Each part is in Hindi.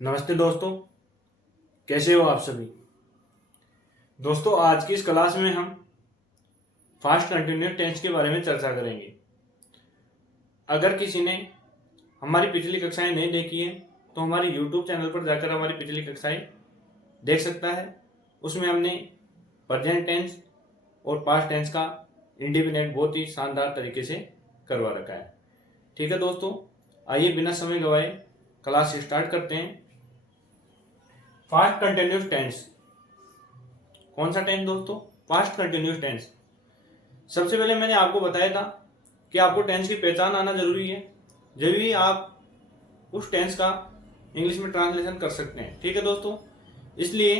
नमस्ते दोस्तों, कैसे हो आप सभी। दोस्तों, आज की इस क्लास में हम फास्ट कंटिन्यूअस टेंस के बारे में चर्चा करेंगे। अगर किसी ने हमारी पिछली कक्षाएं नहीं देखी है तो हमारे YouTube चैनल पर जाकर हमारी पिछली कक्षाएं देख सकता है। उसमें हमने प्रेजेंट टेंस और पास्ट टेंस का इंडिपेंडेंट बहुत ही शानदार तरीके से करवा रखा है। ठीक है दोस्तों, आइए बिना समय गवाए क्लास स्टार्ट करते हैं। फास्ट कंटिन्यूअस टेंस कौन सा टेंस दोस्तों? Past continuous tense. सबसे पहले मैंने आपको बताया था कि आपको टेंस की पहचान आना जरूरी है, जब भी आप उस टेंस का इंग्लिश में ट्रांसलेशन कर सकते हैं। ठीक है दोस्तों, इसलिए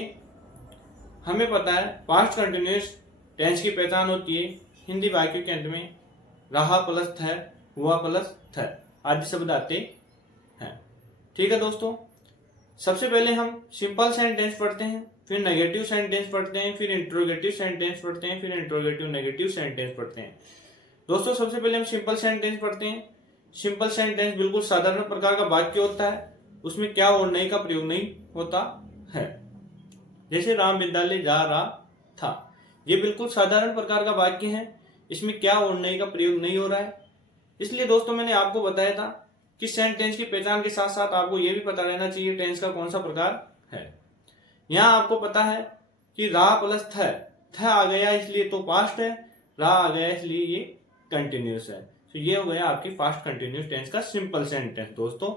हमें पता है पास्ट कंटिन्यूअस टेंस की पहचान होती है हिंदी वाक्य के अंत में रहा प्लस थ, हुआ प्लस थ आदि शब्द आते हैं। ठीक है दोस्तों, सबसे पहले हम सिंपल सेंटेंस पढ़ते हैं, फिर नेगेटिव सेंटेंस पढ़ते हैं, फिर इंट्रोगेटिव सेंटेंस पढ़ते हैं, फिर इंट्रोगेटिव नेगेटिव सेंटेंस पढ़ते हैं। दोस्तों, सबसे पहले हम सिंपल सेंटेंस पढ़ते हैं। सिंपल सेंटेंस बिल्कुल साधारण प्रकार का वाक्य होता है, उसमें क्या और नहीं का प्रयोग नहीं होता है। जैसे राम विद्यालय जा रहा था, ये बिल्कुल साधारण प्रकार का वाक्य है, इसमें क्या और नहीं का प्रयोग नहीं हो रहा है। इसलिए दोस्तों मैंने आपको बताया था कि सेंटेंस की पहचान के साथ साथ आपको यह भी पता रहना चाहिए टेंस का कौन सा प्रकार है। यहां आपको पता है कि रा प्लस थ आ गया इसलिए तो पास्ट है, रा आ गया इसलिए ये कंटिन्यूस है। तो ये हो गया आपकी फास्ट कंटिन्यूस टेंस का सिंपल सेंटेंस दोस्तों।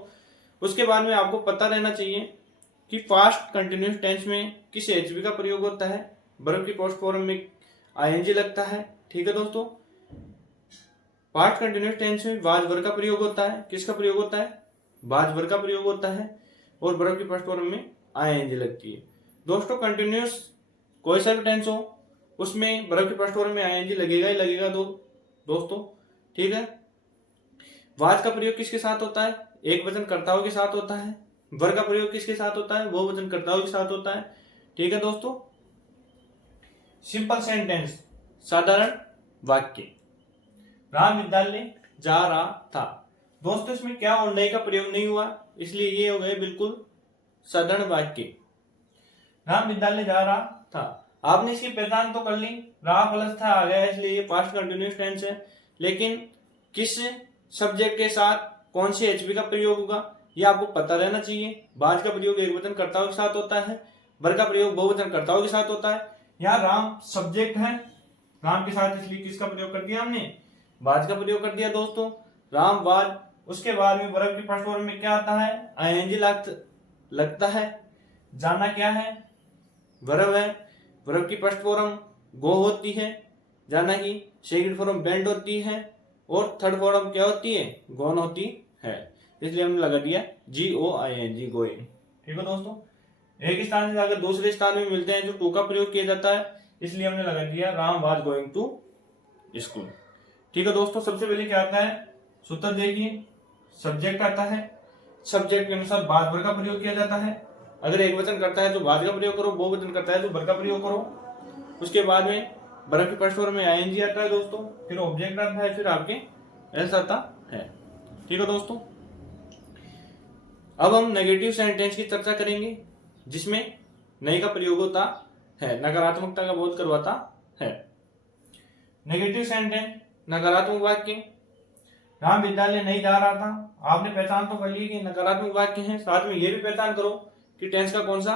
उसके बाद में आपको पता रहना चाहिए कि फास्ट कंटिन्यूस टेंस में किस एचवी का प्रयोग होता है। वर्ब की पोस्ट फॉर्म में आईएनजी लगता है। ठीक है दोस्तों, पास्ट कंटिन्यूअस टेंस में वाज वर्ब का प्रयोग होता है। किसका प्रयोग होता है? वाज वर्ब का प्रयोग होता है और वर्ब की फर्स्ट फॉर्म में आईएनजी लगती है। दोस्तों, कंटिन्यूअस कोई सा भी टेंस हो उसमें वर्ब की फर्स्ट फॉर्म में आईएनजी लगेगा ही लगेगा दोस्तों। ठीक है, वाज का प्रयोग किसके साथ होता है? एक वचन कर्ताओं के साथ होता है। वर्ब का प्रयोग किसके साथ होता है? वो वचन कर्ताओं के साथ होता है। ठीक है दोस्तों, सिंपल सेंटेंस साधारण वाक्य, राम विद्यालय जा रहा था। दोस्तों, इसमें क्या और नहीं का प्रयोग नहीं हुआ, इसलिए ये हो गए बिल्कुल साधारण वाक्य। राम विद्यालय जा रहा था, आपने इसकी पहचान तो कर ली, रहा प्लस था आ गया इसलिए ये पास्ट कंटिन्यूअस टेंस है। लेकिन किस सब्जेक्ट के साथ कौन सी एचवी का प्रयोग होगा ये आपको पता रहना चाहिए। बाज का प्रयोग एक वचन कर्ताओं के साथ होता है, वर का प्रयोग बहुवचन कर्ताओं के साथ होता है। यहाँ राम सब्जेक्ट है, राम के साथ इसलिए किसका प्रयोग कर दिया हमने? वाज का प्रयोग कर दिया दोस्तों, राम वाज। उसके बाद में वर्ब की फर्स्ट फॉर्म में क्या आता है? आईएनजी लगता है। जाना क्या है? वर्ब है। वर्ब की फर्स्ट फॉर्म गो होती है, जाना की। सेकंड फॉर्म बेंड होती है और थर्ड फॉर्म क्या होती है? गोन होती है। इसलिए हमने लगा दिया GOING, गोइंग। ठीक है दोस्तों, एक स्थान से जाकर दूसरे स्थान में मिलते हैं जो टू का प्रयोग किया जाता है, इसलिए हमने लगा दिया Ram was going to school. ठीक है दोस्तों, सबसे पहले क्या आता है? सूत्र देखिए, सब्जेक्ट आता है। सब्जेक्ट के अनुसार बाज वर्ग का प्रयोग किया जाता है। अगर एक वचन करता है तो बाज का प्रयोग करो, बहुवचन करता है तो वर्ग का प्रयोग करो। उसके बाद में वर्ग की फर्स्ट फॉर्म में आईएनजी आता है दोस्तों, फिर ऑब्जेक्ट आता है, फिर आपके एल्स आता है। ठीक है दोस्तों, अब हम नेगेटिव सेंटेंस की चर्चा करेंगे जिसमें नहीं का प्रयोग होता है, नकारात्मकता का बोध करवाता है। नेगेटिव सेंटेंस नकारात्मक वाक्य, राम विद्यालय नहीं जा रहा था, आपने पहचान तो कर ली कि नकारात्मक वाक्य है। साथ में ये भी पहचान करो कि टेंस का कौन सा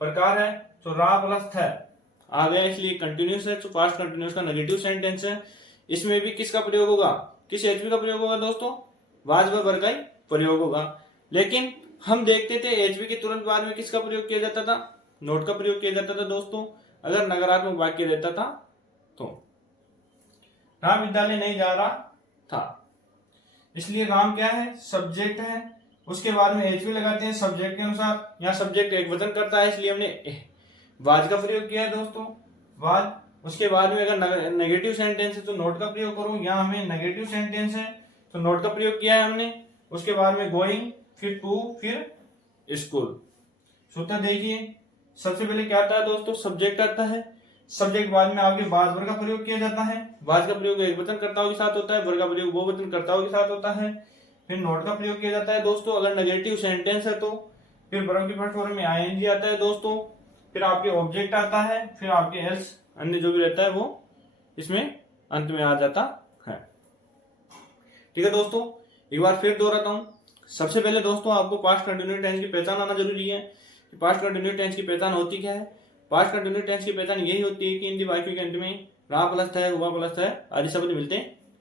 प्रकार है। तो रा प्लस थ आ गया इसलिए कंटिन्यूस है, तो पास्ट कंटिन्यूस का नेगेटिव सेंटेंस है। इसमें भी किसका प्रयोग होगा? किस एचवी का प्रयोग होगा दोस्तों? वाज व वर्ग का ही प्रयोग होगा। लेकिन हम देखते थे एचवी के तुरंत बाद में किसका प्रयोग किया जाता था? नोट का प्रयोग किया जाता था दोस्तों, अगर नकारात्मक वाक्य रहता था तो। राम विद्यालय नहीं जा रहा था, इसलिए राम क्या है? सब्जेक्ट है। उसके बाद में एचवी लगाते हैं सब्जेक्ट के अनुसार। यहाँ सब्जेक्ट एक वचन करता है इसलिए हमने वाज का प्रयोग किया है दोस्तों, वाज। उसके बाद में अगर नेगेटिव सेंटेंस है तो नोट का प्रयोग करो। यहाँ हमें नेगेटिव सेंटेंस है तो नोट का प्रयोग किया है हमने। उसके बाद में गोइंग, फिर टू, फिर स्कूल। सूत्र देखिए, सबसे पहले क्या आता है दोस्तों? सब्जेक्ट आता है। सब्जेक्ट बाद में आपके वाज वर्ग का प्रयोग किया जाता है। वाज का प्रयोग एक वचन कर्ताओं के साथ होता है, वर्ग का प्रयोग बहुवचन कर्ताओं के साथ होता है। फिर नोट का प्रयोग किया जाता है दोस्तों अगर नेगेटिव सेंटेंस है तो। फिर वर्ब की फर्स्ट फॉर्म में आईएनजी आता है दोस्तों, फिर आपके ऑब्जेक्ट आता है, फिर आपके एल्स अन्य जो भी रहता है वो इसमें अंत में आ जाता है। ठीक है दोस्तों, एक बार फिर दोहराता हूं। सबसे पहले दोस्तों आपको पास्ट कंटिन्यूस टेंस की पहचान आना जरूरी है। पास्ट कंटिन्यूस टेंस की पहचान होती क्या है? पास्ट कंटिन्यूस टेंस की पहचान यही होती है कि इन वाक्यों के अंत में रहा प्लस है, हुआ प्लस है आदि शब्द मिलते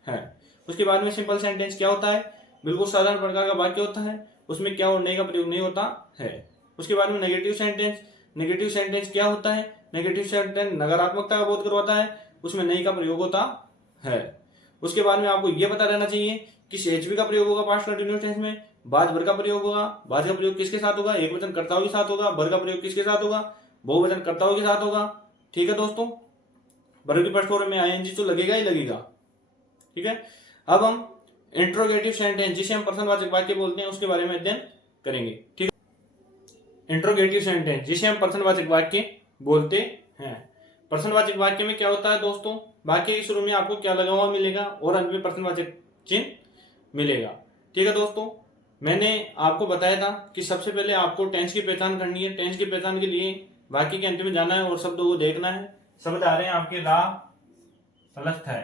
हैं। उसके बाद में सिंपल सेंटेंस क्या होता है? बिल्कुल साधारण प्रकार का वाक्य होता है, उसमें क्या और नहीं का प्रयोग नहीं होता है। उसके बाद में नेगेटिव सेंटेंस, नेगेटिव सेंटेंस क्या होता है? नेगेटिव सेंटेंस नकारात्मकता का बोध करवाता है, उसमें नहीं का प्रयोग होता है। उसके बाद में आपको यह पता रहना चाहिए किस एचवी का प्रयोग होगा पास्ट कंटिन्यूस टेंस में, बाद भर का प्रयोग होगा। बाद का प्रयोग किसके साथ होगा? एक वचन कर्ताओं के साथ होगा। भर का प्रयोग किसके साथ होगा? बहुवचन कर्ताओं के साथ होगा। ठीक है दोस्तों, वर्ब की फर्स्ट फॉर्म में आईएनजी तो लगेगा ही लगेगा। ठीक है, अब हम इंट्रोगेटिव सेंटेंस जिसे हम प्रश्नवाचक वाक्य बोलते हैं उसके बारे में अध्ययन करेंगे। ठीक है, इंट्रोगेटिव सेंटेंस जिसे हम प्रश्नवाचक वाक्य बोलते हैं। प्रश्नवाचक वाक्य में क्या होता है दोस्तों? वाक्य के शुरू में आपको क्या लगा हुआ मिलेगा और अंत में प्रश्नवाचक चिन्ह मिलेगा। ठीक है दोस्तों, मैंने आपको बताया था कि सबसे पहले आपको टेंस की पहचान करनी है। टेंस की पहचान के लिए वाक्य के अंत में जाना है और शब्दों को देखना है। शब्द आ रहे हैं आपके रा प्लस है,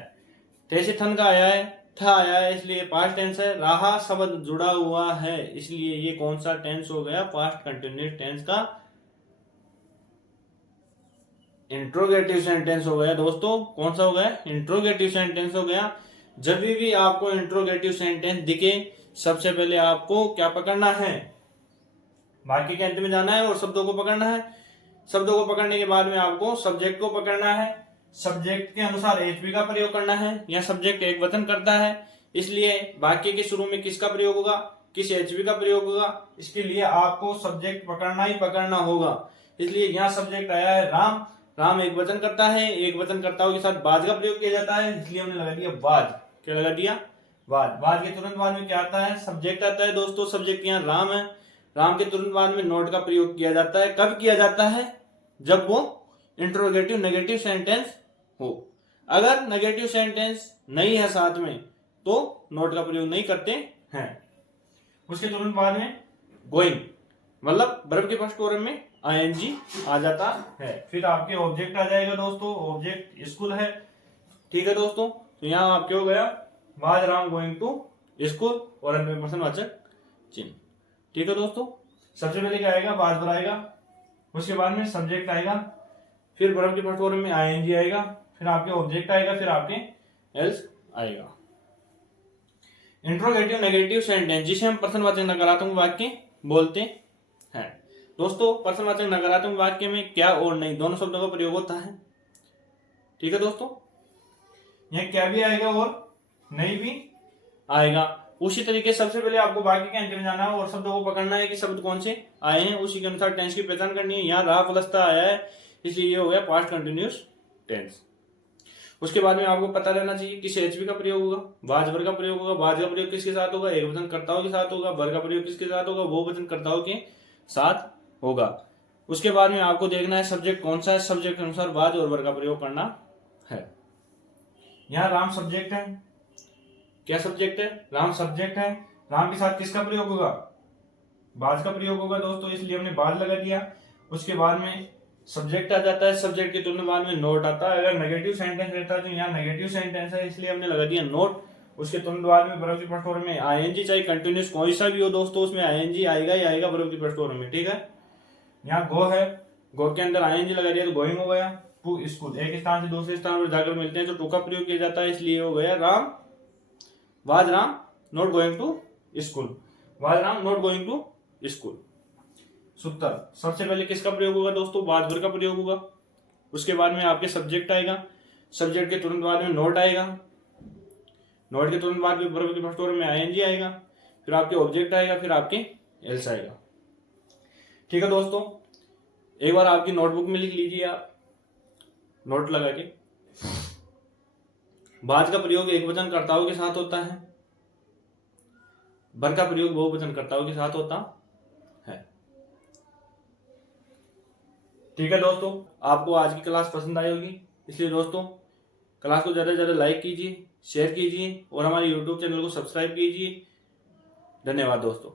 तैसे थन का आया है, था आया है, इसलिए पास्ट टेंस है। रहा शब्द जुड़ा हुआ है, इसलिए ये कौन सा टेंस हो गया? पास्ट कंटिन्यूस टेंस का इंट्रोगेटिव सेंटेंस हो गया दोस्तों। कौन सा हो गया? इंट्रोगेटिव सेंटेंस हो गया। जब भी आपको इंट्रोगेटिव सेंटेंस दिखे सबसे पहले आपको क्या पकड़ना है? वाक्य के अंत में जाना है और शब्दों को पकड़ना है। शब्दों को पकड़ने के बाद में आपको सब्जेक्ट को पकड़ना है। सब्जेक्ट के अनुसार एचवी का प्रयोग करना है। यह सब्जेक्ट एक वचन करता है, इसलिए वाक्य के शुरू में किसका प्रयोग होगा? किस एचवी का प्रयोग होगा? इसके लिए आपको सब्जेक्ट पकड़ना ही पकड़ना होगा। इसलिए यहाँ सब्जेक्ट आया है राम। राम एक वचन करता है, एक वचन कर्ताओं के साथ बाज का प्रयोग किया जाता है, इसलिए हमने लगा दिया बाज। क्या लगा दिया? बाज। बाज के तुरंत बाद में क्या आता है? सब्जेक्ट आता है दोस्तों। सब्जेक्ट यहाँ राम है। राम के तुरंत बाद में नोट का प्रयोग किया जाता है। कब किया जाता है? जब वो इंट्रोगेटिव नेगेटिव सेंटेंस हो। अगर नेगेटिव सेंटेंस नहीं है साथ में तो नोट का प्रयोग नहीं करते हैं। उसके तुरंत बाद में गोइंग मतलब वर्ब के फर्स्ट फॉर्म में आईएनजी आ जाता है। फिर आपके ऑब्जेक्ट आ जाएगा दोस्तों। ऑब्जेक्ट स्कूल है। ठीक है दोस्तों, तो यहाँ आप क्या हो गया? Was Ram going to school और अंत में प्रश्नवाचक चिन्ह। ठीक है दोस्तों, सबसे पहले क्या आएगा? वाज भर आएगा, उसके बाद में सब्जेक्ट आएगा, फिर वर्ब के फर्स्ट फॉर्म में आईएनजी आएगा, फिर आपके ऑब्जेक्ट आएगा, फिर आपके एल्स आएगा। इंट्रोगेटिव नेगेटिव सेंटेंस जिसे हम प्रश्नवाचक नकारात्मक वाक्य बोलते हैं। दोस्तों, प्रश्नवाचक नकारात्मक वाक्य में क्या और नहीं दोनों शब्दों का प्रयोग होता है। ठीक है दोस्तों, यह क्या भी आएगा और नहीं भी आएगा। उसी तरीके सबसे पहले आपको वाक्य के अंत में जाना है और शब्दों को पकड़ना है कि शब्द कौन से आए हैं, उसी के अनुसार टेंस की पहचान करनी है। यहाँ रहा प्लस था आया है, इसलिए ये हो गया पास्ट कंटिन्यूस टेंस। उसके बाद में आपको पता रहना चाहिए किस एचवी का प्रयोग होगा, वाज भर का प्रयोग होगा। वाज का प्रयोग किसके साथ होगा? एक वचन कर्ताओं के साथ होगा। भर का प्रयोग किसके साथ होगा? वो वचन कर्ताओं के साथ होगा। उसके बाद में आपको देखना है सब्जेक्ट कौन सा है। सब्जेक्ट के अनुसार वाज और भर का प्रयोग करना है। यहाँ राम सब्जेक्ट है। क्या सब्जेक्ट है? राम सब्जेक्ट है। राम के साथ किसका प्रयोग होगा? बाज का प्रयोग होगा दोस्तों, इसलिए हमने बाज लगा दिया। उसके बाद में सब्जेक्ट आ जाता है। सब्जेक्ट के तुरंत बाद में नोट आता है। अगर नेगेटिव सेंटेंस रहता है तो यहाँ नेगेटिव सेंटेंस है, इसलिए हमने लगा दिया नोट। उसके तुरंत बाद में वर्ब की फर्स्ट फॉर्म में आईएनजी, चाहे कंटिन्यूस कोई सा भी हो दोस्तों, उसमें आईएनजी आएगा ही आएगा वर्ब की फर्स्ट फॉर्म में। ठीक है, यहाँ गो है, गो के अंदर आईएनजी लगा दिया तो गोइंग हो गया। टू स्कूल, एक स्थान से दूसरे स्थान पर जाकर मिलते हैं तो टू का प्रयोग किया जाता है, इसलिए हो गया Ram was Ram not going to school. Was Ram not going to school. सूत्र सबसे पहले किसका प्रयोग होगा दोस्तों? वाज भर का प्रयोग होगा। उसके बाद में आपके सब्जेक्ट आएगा। सब्जेक्ट के तुरंत बाद में नोट आएगा। नोट के तुरंत बाद में वर्ब के फर्स्ट फॉर्म में आईएनजी आएगा, फिर आपके ऑब्जेक्ट आएगा, फिर आपके एल्स आएगा। ठीक है दोस्तों, एक बार आपकी नोटबुक में लिख लीजिए आप नोट लगा के। वाज का प्रयोग एक वचन कर्ताओं के साथ होता है। भर का प्रयोग बहुवचन कर्ताओं के साथ होता है। ठीक है दोस्तों, आपको आज की क्लास पसंद आई होगी, इसलिए दोस्तों क्लास को ज़्यादा से ज़्यादा लाइक कीजिए, शेयर कीजिए और हमारे YouTube चैनल को सब्सक्राइब कीजिए। धन्यवाद दोस्तों।